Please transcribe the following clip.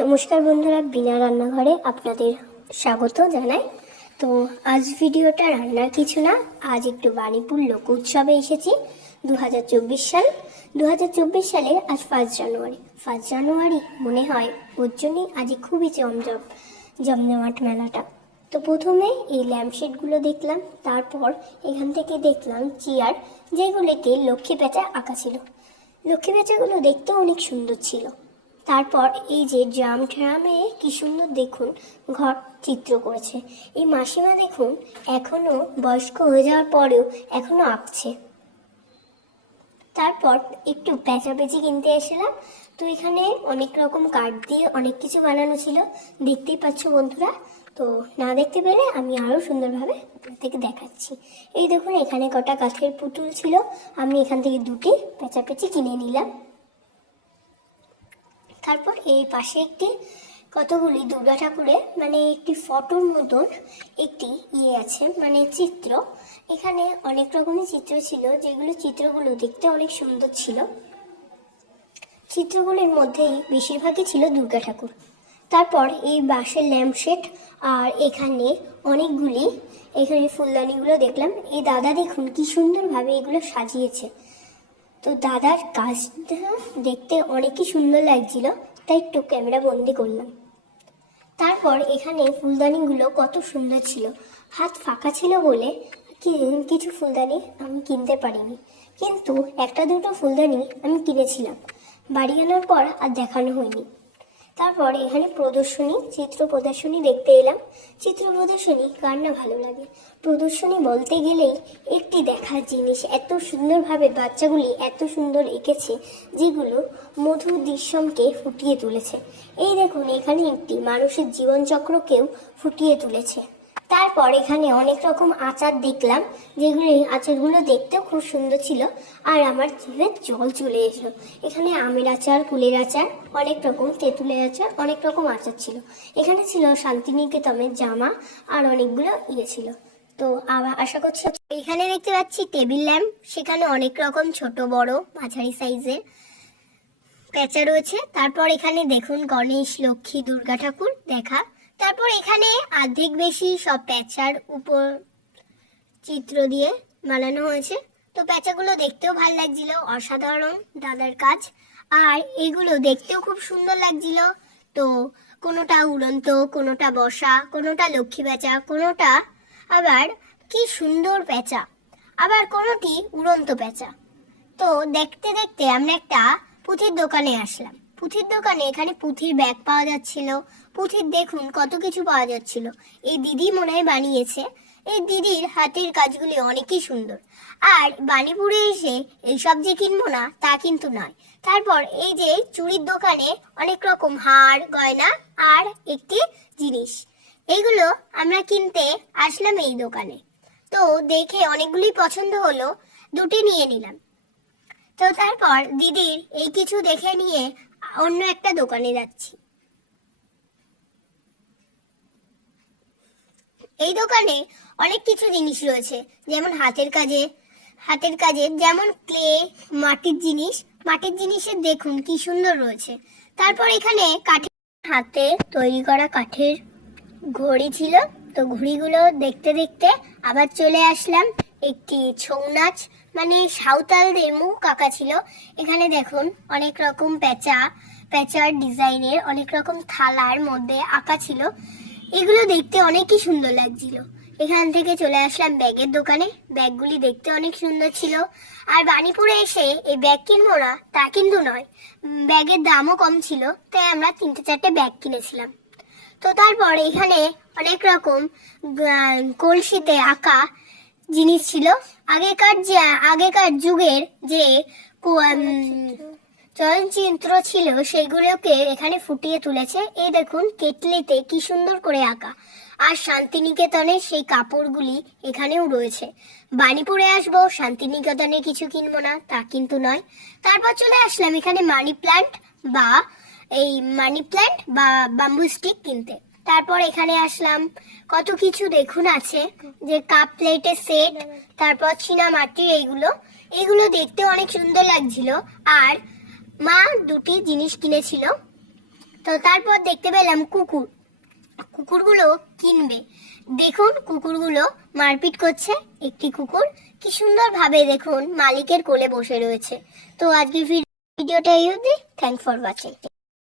নমস্কার বন্ধুরা, বিনা রান্নাঘরে আপনাদের স্বাগত জানাই। তো আজ ভিডিওটা রান্নার কিছু না, আজ একটু বাণীপুর লোক উৎসবে এসেছি। 2024 সালে আজ 1 জানুয়ারি মনে হয়, ওর জন্যই আজ খুবই জমজমাট মেলাটা। তো প্রথমে এই ল্যাম্পশেডগুলো দেখলাম, তারপর এখান থেকে দেখলাম চেয়ার, যেগুলিতে লক্ষ্মী পেঁচা আঁকা ছিল। লক্ষ্মী পেঁচাগুলো দেখতেও অনেক সুন্দর ছিল। তারপর এই যে ড্রামে কি সুন্দর দেখুন ঘর চিত্র করেছে। এই মাসিমা দেখুন এখনো বয়স্ক হয়ে যাওয়ার পরেও এখনো আঁকছে। তারপর একটু পেঁচাপেচি কিনতে এসেলাম। তো এখানে অনেক রকম কাঠ দিয়ে অনেক কিছু বানানো ছিল, দেখতেই পাচ্ছ বন্ধুরা। তো না দেখতে পেলে আমি আরও সুন্দরভাবে থেকে দেখাচ্ছি। এই দেখুন এখানে কটা কাঠের পুতুল ছিল, আমি এখান থেকে দুটি পেঁচাপেচি কিনে নিলাম। তারপর এই পাশে একটি কতগুলি দুর্গা ঠাকুরের একটি ফটোর মতন একটি আছে, চিত্র। এখানে অনেক রকমের চিত্র ছিল, যেগুলো চিত্রগুলো দেখতে অনেক সুন্দর ছিল। চিত্রগুলোর মধ্যেই বেশিরভাগই ছিল দুর্গা ঠাকুর। তারপর এই বাঁশের ল্যাম্পশেড, আর এখানে অনেকগুলি ফুলদানিগুলো দেখলাম। এই দাদা দেখুন কি সুন্দরভাবে এগুলো সাজিয়েছে। তো দাদার কাজটা দেখতে অনেকই সুন্দর লাগছিল, তাই একটু ক্যামেরা বন্দি করলাম। তারপর এখানে ফুলদানিগুলো কত সুন্দর ছিল। হাত ফাঁকা ছিল বলে কিছু ফুলদানি আমি কিনতে পারিনি, কিন্তু একটা দুটো ফুলদানি আমি কিনেছিলাম। বাড়ি আনার পর আর দেখানো হয়নি। তারপর এখানে চিত্র প্রদর্শনী দেখতে এলাম। চিত্র প্রদর্শনী কার না ভালো লাগে। প্রদর্শনী বলতে গেলেই একটি দেখার জিনিস, এত সুন্দরভাবে বাচ্চাগুলি এত সুন্দর এঁকেছে, যেগুলো মধুর দৃশ্যকে ফুটিয়ে তুলেছে। এই দেখুন এখানে একটি মানুষের জীবনচক্রকেও ফুটিয়ে তুলেছে। তারপর এখানে অনেক রকম আচার দেখলাম, যেগুলি আচারগুলো দেখতেও খুব সুন্দর ছিল, আর আমার জিভে জল চলে এসলো। এখানে আমের আচার, কুলের আচার, অনেক রকম তেঁতুলের আচার, অনেক রকম আচার ছিল। এখানে ছিল শান্তিনিকেতনের জামা, আর অনেকগুলো ছিল। তো আবার আশা করছি এখানে দেখতে পাচ্ছি টেবিল ল্যাম্প, সেখানে অনেক রকম ছোট বড় মাঝারি সাইজের পেঁচা রয়েছে। তারপর এখানে দেখুন গণেশ, লক্ষ্মী, দুর্গা ঠাকুর দেখা। তারপর এখানে অর্ধেক বেশি সব পেঁচার উপর চিত্র দিয়ে বানানো হয়েছে। তো পেঁচাগুলো দেখতেও ভালো লাগছিল, অসাধারণ দাদার কাজ। আর এগুলো দেখতেও খুব সুন্দর লাগছিল। তো কোনোটা উড়ন্ত, কোনোটা বসা, কোনোটা লক্ষ্মী পেঁচা, কোনোটা আবার কি সুন্দর পেঁচা, আবার কোনোটি উড়ন্ত পেঁচা। তো দেখতে দেখতে আমরা একটা পুঁথির দোকানে আসলাম। পুঁথির দোকানে এখানে পুঁথির ব্যাগ পাওয়া যাচ্ছিল। পুঁথির দেখুন কত কিছু পাওয়া যাচ্ছিল। এই দিদি মনে হয় বানিয়েছে। এই দিদির হাতের কাজগুলি অনেকই সুন্দর। আর বাণীপুরে এসে এইসব যে কিনবো না তা কিন্তু নয়। তারপর এই যে চুড়ির দোকানে অনেক রকম হার, গয়না আর একটি জিনিস, এইগুলো আমরা কিনতে আসলাম এই দোকানে। তো দেখে অনেকগুলি পছন্দ হলো, দুটি নিয়ে নিলাম। তো তারপর দিদির এই কিছু দেখে নিয়ে অন্য একটা দোকানে যাচ্ছি। এই দোকানে অনেক কিছু জিনিস রয়েছে, যেমন হাতের কাজে যেমন ক্লে, মাটির জিনিসের দেখুন কি সুন্দর রয়েছে। তারপর এখানে হাতে তৈরি করা কাঠের ঘড়ি ছিল। তো ঘড়িগুলো দেখতে দেখতে আবার চলে আসলাম একটি ছৌ নাচ, সাঁওতালদের মুখ আঁকা ছিল। এখানে দেখুন অনেক রকম পেঁচার ডিজাইনের অনেক রকম থালার মধ্যে আঁকা ছিল। এগুলো দেখতে অনেকই সুন্দর লাগছিল। এখান থেকে চলে আসলাম ব্যাগের দোকানে। ব্যাগগুলি দেখতে অনেক সুন্দর ছিল। আর বাণীপুরে এসে এই ব্যাগ কিনবো না তা কিন্তু নয়, ব্যাগের দামও কম ছিল, তাই আমরা 3-4টে ব্যাগ কিনেছিলাম। তো তারপর এখানে অনেক রকম কলসিতে আঁকা জিনিস ছিল। আগেকার যুগের যে চলচ্চিত্র ছিল সেগুলোকে এখানে ফুটিয়ে তুলেছে। এই দেখুন কেটলিতে কি সুন্দর করে আঁকা। আর শান্তিনিকেতনের সেই কাপড়গুলি এখানেও রয়েছে। বাণীপুরে আসবো, শান্তিনিকেতনে কিছু কিনবো না তা কিন্তু নয়। তারপর চলে আসলাম এখানে মানি প্ল্যান্ট বা বাম্বু স্টিক কিনতে। তারপর এখানে আসলাম কত কিছু দেখুন আছে, যে কাপ প্লেটের সেট, তারপর চীনা মাটির এইগুলো দেখতে অনেক সুন্দর লাগছিল। আর মা দুটি জিনিস কিনেছিল, তো তারপর দেখতে পেলাম কুকুরগুলো কিনবে। দেখুন কুকুরগুলো মারপিট করছে। একটি কুকুর কি সুন্দর ভাবে দেখুন মালিকের কোলে বসে রয়েছে। তো আজকের ভিডিওটা এই অবধি। Thanks for watching.